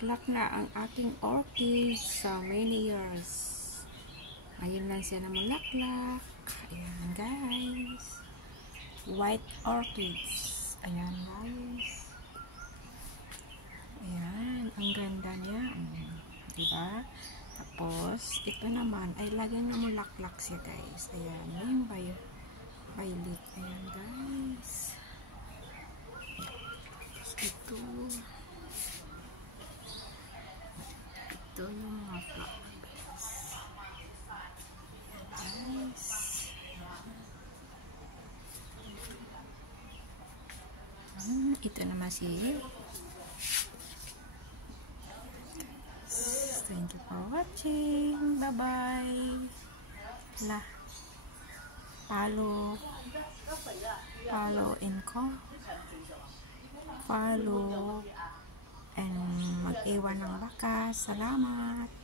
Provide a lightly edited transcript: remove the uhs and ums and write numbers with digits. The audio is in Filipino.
Bulaklak na ang aking orchid sa many years. Ngayon lang siya namulaklak. Ayan guys. White orchids. Ayan guys. Ayan. Ang ganda niya. Diba? Tapos, ito naman ay lagyan na mulaklak siya guys. Ayan. Yung violet. Ayan guys. Tapos ito. Ito yung mga flower guys. Guys. Ito naman si thank you for watching. Bye bye. Follow and mag-iwan ng bakas. Salamat.